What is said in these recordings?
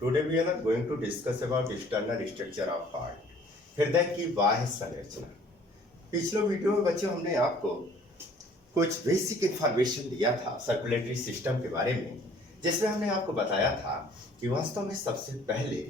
Today we are going to discuss about external structure of heart. हृदय की बाह्य संरचना। पिछले वीडियो में बच्चों हमने आपको कुछ बेसिक इंफॉर्मेशन दिया था सर्कुलेटरी सिस्टम के बारे में, जिसमें हमने आपको बताया था कि वास्तव में सबसे पहले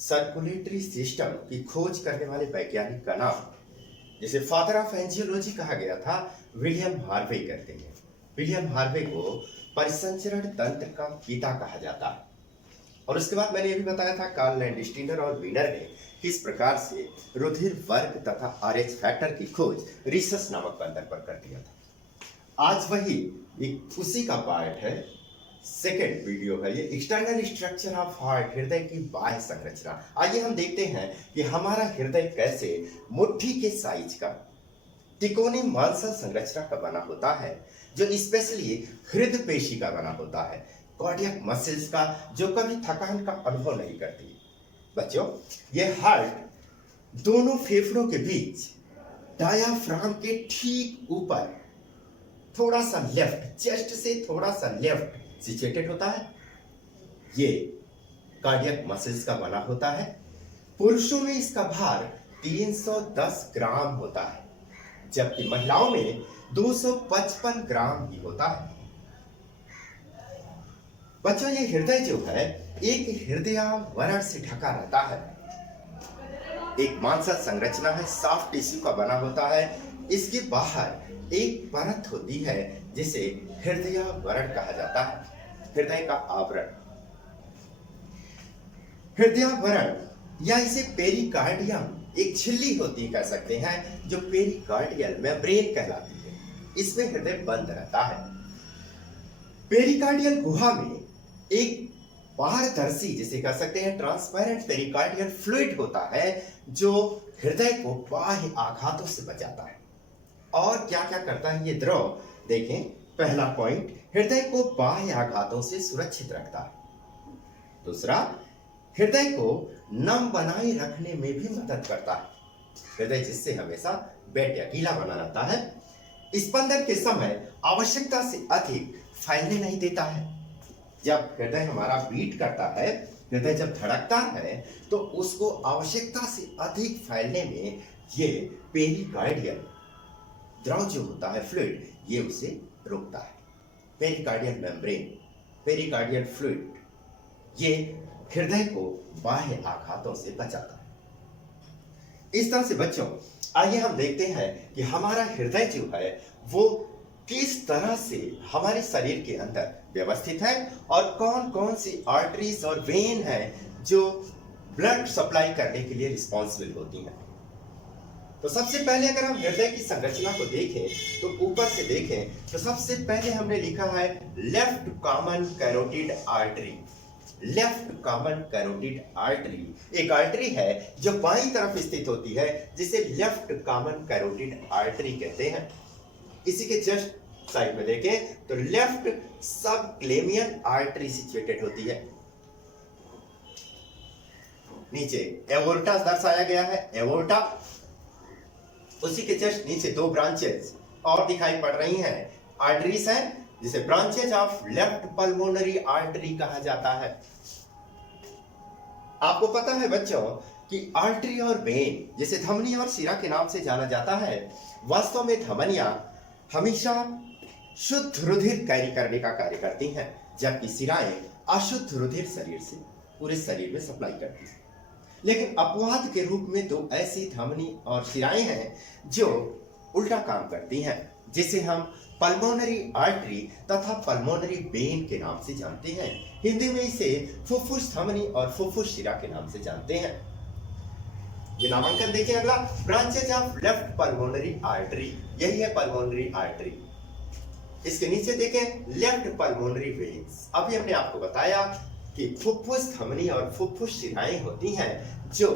सर्कुलेटरी सिस्टम की खोज करने वाले वैज्ञानिक का नाम, जिसे फादर ऑफ एंजियोलॉजी कहा गया था, विलियम हार्वे करते हैं। विलियम हार्वे को परिसंचरण तंत्र का पिता कहा जाता है। और उसके बाद मैंने ये भी बताया था कार्ल लैंडस्टीनर और वीनर ने किस प्रकार से रुधिर वर्ग तथा आरएच फैक्टर की खोज रिसस नामक बंदर पर कर दिया था। आज वही एक उसी का पार्ट है, सेकेंड वीडियो है ये, एक्सटर्नल स्ट्रक्चर ऑफ हार्ट, हृदय की बाह्य संरचना। आइए हम देखते हैं कि हमारा हृदय कैसे मुट्ठी के साइज का तिकोनी मांसल संरचना का बना होता है, जो स्पेशली हृदय पेशी का बना होता है, कार्डियक मसल्स का, जो कभी थकान का अनुभव नहीं करती। बच्चों, यह हार्ट दोनों फेफड़ों के बीच डायाफ्राम के ठीक ऊपर थोड़ा सा लेफ्ट, चेस्ट से थोड़ा सा लेफ्ट सिचुएटेड होता है। ये कार्डियक मसल्स का बना होता है। पुरुषों में इसका भार 310 ग्राम होता है, जबकि महिलाओं में 255 ग्राम ही होता है। बच्चों, ये हृदय जो है एक हृदयावरण से ढका रहता है, एक मांसल संरचना है, सॉफ्ट टिश्यू का बना होता है। इसके बाहर एक परत होती है जिसे हृदयावरण कहा जाता है, हृदय का आवरण। हृदयावरण या इसे पेरिकार्डियम, एक झिल्ली होती कह सकते हैं, जो पेरिकार्डियल मेम्ब्रेन कहलाती है। इसमें हृदय बंद रहता है। पेरिकार्डियल गुहा में एक पारदर्शी, जिसे कह सकते हैं ट्रांसपेरेंट पेरिकार्डियल फ्लूइड होता है, जो हृदय को बाह्य आघातों से बचाता है। और क्या क्या करता है ये द्रव, देखें। पहला पॉइंट, हृदय को बाह्य आघातों से सुरक्षित रखता है। दूसरा, हृदय को नम बनाए रखने में भी मदद करता है, हृदय जिससे हमेशा बेड या गीला बना रहता है। स्पंदन के समय आवश्यकता से अधिक फैलने नहीं देता है। जब हृदय हमारा बीट करता है, हृदय जब धड़कता है, तो उसको आवश्यकता से अधिक फैलने में ये पेरिकार्डियल द्रव जो होता है, फ्लूइड, ये उसे रोकता है। पेरिकार्डियल मेम्ब्रेन, पेरिकार्डियल फ्लूइड, ये हृदय को बाह्य आघातों से बचाता है। इस तरह से बच्चों, आइए हम देखते हैं कि हमारा हृदय जो है वो किस तरह से हमारे शरीर के अंदर व्यवस्थित है और कौन कौन सी आर्टरीज और वेन है जो ब्लड सप्लाई करने के लिए रिस्पॉन्सिबल होती हैं। तो सबसे पहले अगर हम हृदय की संरचना को देखें, तो ऊपर से देखें तो सबसे पहले हमने लिखा है left common carotid artery. Left common carotid artery एक आर्टरी है जो बाईं तरफ स्थित होती है, जिसे लेफ्ट कॉमन कैरोटिड आर्टरी कहते हैं। इसी के जस्ट साइड में देखें तो लेफ्ट सब क्लेमियन आर्टरी सिचुएटेड होती है। नीचे एवोर्टा दर्शाया गया है, एवोर्टा। उसी के जस्ट नीचे दो ब्रांचेस और दिखाई पड़ रही हैं, आर्टरीज हैं, जिसे branches of left pulmonary artery कहा जाता है। आपको पता है बच्चों कि आर्टरी और वेन, जिसे धमनी और शिरा के नाम से जाना जाता है, वास्तव में धमनियां हमेशा शुद्ध रुधिर कैरी करने का कार्य करती हैं, जबकि शिराएं अशुद्ध रुधिर शरीर से पूरे शरीर में सप्लाई करती हैं। लेकिन अपवाद के रूप में दो ऐसी धमनी और शिराएं हैं जो उल्टा काम करती हैं, जिसे हम पल्मोनरी आर्टरी तथा पल्मोनरी वेन के नाम से जानते हैं। हिंदी में इसे फुफ्फुस धमनी और फुफ्फुस शिरा के नाम से जानते हैं। ये नामांकन देखिए अगला, branches of left pulmonary artery, यही है पल्मोनरी आर्टरी। इसके नीचे देखें लेफ्ट पल्मोनरी वेन्स। अभी हमने आपको बताया कि फुफ्फुस धमनी और फुफ्फुस शिराएं होती हैं जो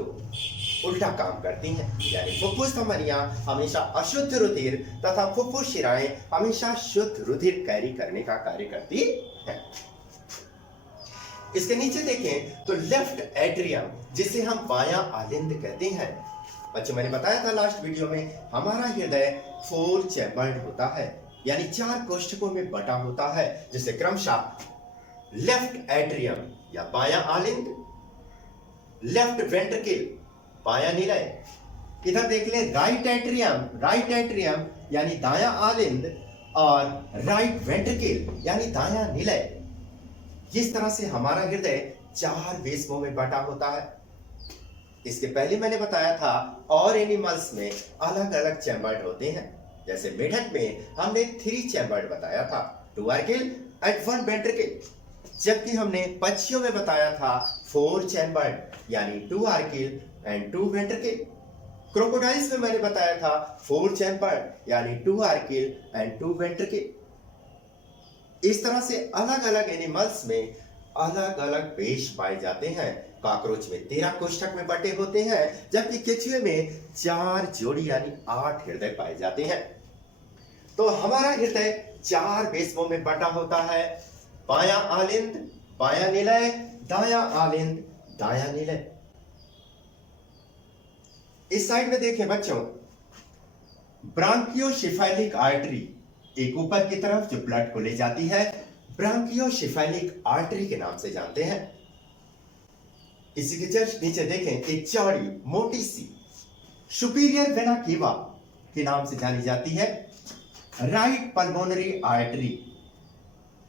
उल्टा काम करती हैं, यानी फुफ्फुस धमनियां हमेशा अशुद्ध रुधिर तथा फुफ्फुस शिराएं हमेशा शुद्ध रुधिर कैरी करने का कार्य करती हैं। इसके नीचे देखें तो लेफ्ट एट्रियम, जिसे हम बायां आलिंद कहते हैं। बच्चों, मैंने बताया था लास्ट वीडियो में, हमारा हृदय 4 चैम्बर्ड होता है, यानी 4 कोष्ठकों में बटा होता है, जिसे क्रमशः लेफ्ट एट्रियम या बायां आलिंद, लेफ्ट वेंट्रिकल बायां निलय। इधर देख ले राइट एट्रियम यानी दायां आलिंद और राइट वेंट्रिकल यानी दायां निलय। जिस तरह से हमारा हृदय 4 बेसमों में बटा होता है। इसके पहले मैंने बताया था और एनिमल्स में अलग अलग चैम्बर्ड होते हैं। जैसे मेढक में हमने 3 चैम्बर्ड बताया था, 2 आर्किल एंड 1 वेंट्रिकल। जबकि हमने पक्षियों में बताया था 4 चैम्बर्ड यानी 2 आर्किल एंड 2 वेंट्रिकल। क्रोकोडाइल्स में मैंने बताया था 4 चैम्बर्ड यानी 2 आर्किल एंड 2 वेंट्रिकल। इस तरह से अलग अलग एनिमल्स में अलग अलग पेश पाए जाते हैं। कॉकरोच में 13 कोष्ठक में बटे होते हैं, जबकि केचुए में 4 जोड़ी यानी 8 हृदय पाए जाते हैं। तो हमारा हृदय 4 बेसमों में बटा होता है, बायां आलिंद, बायां निलय, दायां आलिंद, दायां निलय। इस साइड में देखें बच्चों, ब्रांकियोसेफेलिक आर्टरी एक ऊपर की तरफ जो ब्लड को ले जाती है, ब्रांकियोसेफेलिक आर्टरी के नाम से जानते हैं। इसी के जस्ट नीचे देखें एक चौड़ी मोटी सी सुपीरियर वेना केवा के नाम से जानी जाती है राइट पल्मोनरी आर्टरी।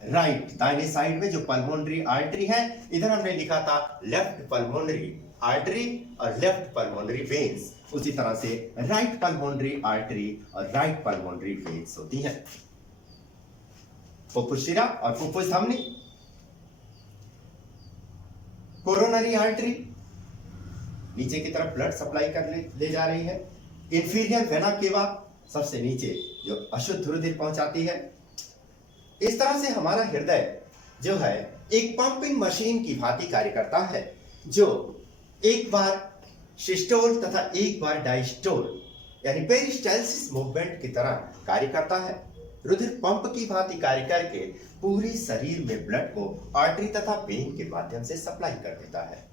राइट दाहिने साइड में जो पल्मोनरी आर्टरी है, इधर हमने लिखा था लेफ्ट पल्मोनरी आर्टरी और लेफ्ट पल्मोनरी वेन्स। उसी तरह से राइट पल्मोनरी आर्टरी और राइट पल्मोनरी वेन्स होती हैं। फुफ्फुस शिरा और फुफ्फुस धमनी। कोरोनरी आर्टरी नीचे की तरफ ब्लड सप्लाई कर ले जा रही है। इंफीरियर वेना केवा सबसे नीचे जो अशुद्ध रुधिर पहुंचाती है। इस तरह से हमारा हृदय जो है एक पंपिंग मशीन की भांति कार्य करता है, जो एक बार सिस्टोल तथा एक बार डायस्टोल यानी पेरिस्टालसिस मूवमेंट की तरह कार्य करता है। रुधिर पंप की भांति कार्य करके पूरे शरीर में ब्लड को आर्टरी तथा वेन के माध्यम से सप्लाई कर देता है।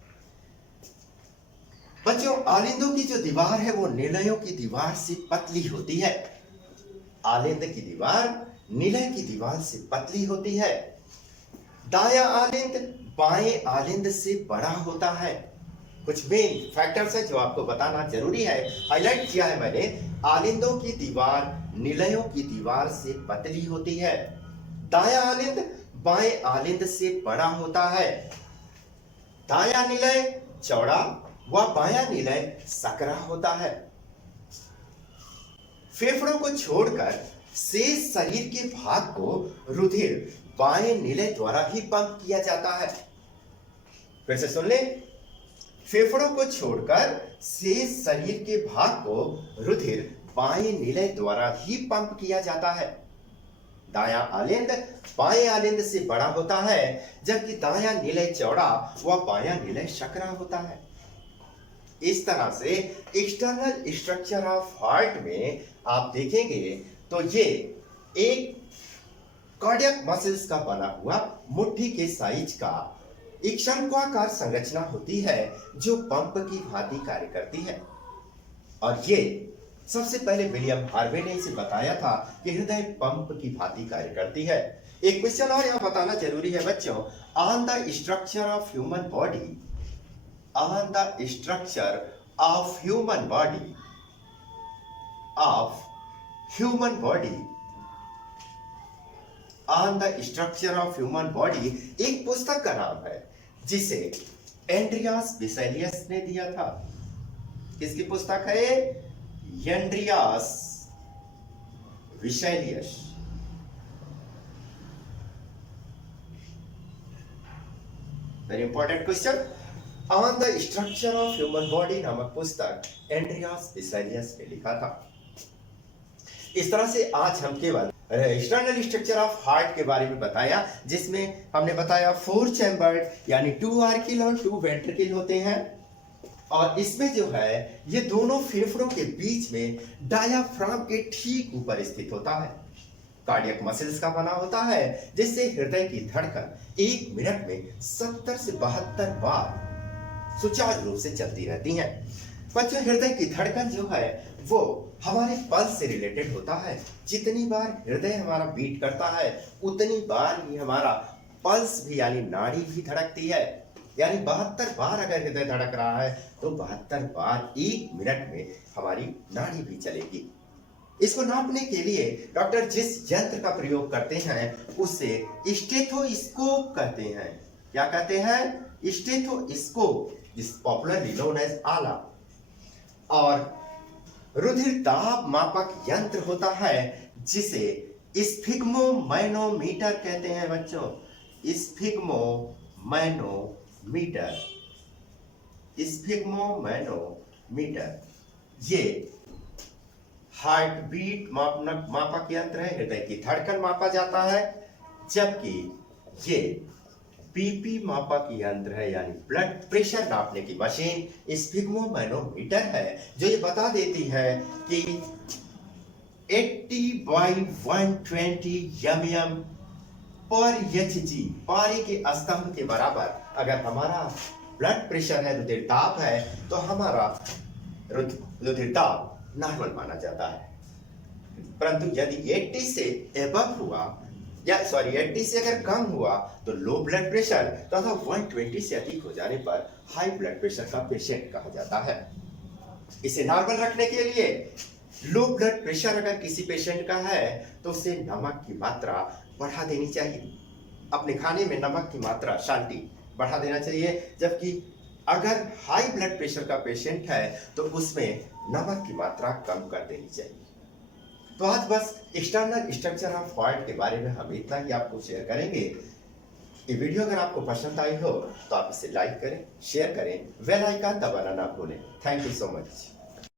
बच्चों, आलिंदों की जो दीवार है वो निलयों की दीवार से पतली होती है। आलिंद की दीवार निलय की दीवार से पतली होती है। दायां आलिंद बाएं आलिंद से बड़ा होता है। कुछ मेन फैक्टर्स है जो आपको बताना जरूरी है, हाईलाइट किया है मैंने। आलिंदों की दीवार निलयों की दीवार से पतली होती है। दायां आलिंद बाएं आलिंद से बड़ा होता है। दायां निलय चौड़ा व बायां निलय सकरा होता है। फेफड़ों को छोड़कर शेष शरीर के भाग को रुधिर बाएं निलय द्वारा ही पंप किया जाता है। फिर से सुन ले, फेफड़ों को छोड़कर शेष शरीर के भाग को रुधिर बाएं निलय द्वारा ही पंप किया जाता है। दायां आलिंद बाएं आलिंद से बड़ा होता है, जबकि दायां निलय चौड़ा व बायां निलय सकरा होता है। इस तरह से एक्सटर्नल स्ट्रक्चर ऑफ हार्ट में आप देखेंगे तो ये एक कार्डियक मसल्स का बना हुआ मुट्ठी के साइज का एक शंक्वाकार संरचना होती है, जो पंप की भांति कार्य करती है। और ये सबसे पहले विलियम हार्वे ने इसे बताया था कि हृदय पंप की भांति कार्य करती है। एक क्वेश्चन और यहां बताना जरूरी है बच्चों, on the structure of human body, on the structure of human body, of human body, on the structure of human body एक पुस्तक का नाम है जिसे एंड्रियास विसेलियस ने दिया था। किसकी पुस्तक है? Andreas Vesalius. Very important question. On the structure of human body नामक पुस्तक एंड्रियास विसेलियस ने लिखा था। इस तरह से आज हम केवल एक्सटर्नल स्ट्रक्चर ऑफ हार्ट के बारे में बताया, जिसमें हमने बताया 4 चैम्बर्ड यानी 2 आर्किल और 2 वेंट्रिकल होते हैं। और इसमें जो है ये दोनों फेफड़ों के बीच में डायाफ्राम के ठीक ऊपर स्थित होता है। कार्डियक मसल्स का बना होता है, जिससे हृदय की धड़कन 1 मिनट में 70 से 72 बार सुचारू रूप से चलती रहती है। बच्चों, हृदय की धड़कन जो है वो हमारे पल्स से रिलेटेड होता है। जितनी बार हृदय हमारा बीट करता है, उतनी बार ही हमारा पल्स भी यानी नाड़ी भी धड़कती है। यानी 72 बार अगर हृदय धड़क रहा है तो 72 बार 1 मिनट में हमारी नाड़ी भी चलेगी। इसको नापने के लिए डॉक्टर जिस यंत्र का प्रयोग करते हैं उसे स्टेथोस्कोप कहते हैं। क्या कहते हैं? स्टेथोस्कोप, जिस पॉपुलरली नोन एज आला। और रुधिर दाब मापक यंत्र होता है जिसे स्फिग्मोमैनोमीटर कहते हैं बच्चों। स्फिग्मोमैनोमीटर, स्फिग्मोमैनोमीटर ये हार्ट बीट मापक यंत्र है, हृदय की धड़कन मापा जाता है। जबकि ये बीपी मापक यंत्र है, यानी ब्लड प्रेशर नापने की मशीन स्फिग्मोमैनोमीटर है, जो ये बता देती है कि 80/120 mm पर Hg, पारी के स्तंभ के बराबर अगर हमारा ब्लड प्रेशर है, रुधिर दाब है, तो हमारा रुधिर दाब नॉर्मल माना जाता है। परंतु यदि 80 से एबव हुआ, या 80 से अगर कम हुआ तो लो ब्लड प्रेशर, तथा 120 से अधिक हो जाने पर हाई ब्लड प्रेशर का पेशेंट कहा जाता है। इसे नॉर्मल रखने के लिए लो ब्लड प्रेशर अगर किसी पेशेंट का है तो उसे नमक की मात्रा बढ़ा देनी चाहिए। अपने खाने में नमक की मात्रा शांति बढ़ा देना चाहिए। जबकि अगर हाई ब्लड प्रेशर का पेशेंट है तो उसमें नमक की मात्रा कम कर देनी चाहिए। तो आज बस एक्सटर्नल स्ट्रक्चर ऑफ हार्ट के बारे में हम इतना ही आपको शेयर करेंगे। ये वीडियो अगर आपको पसंद आई हो तो आप इसे लाइक करें, शेयर करें, बेल आइकन दबाना ना भूलें। Thank you so much.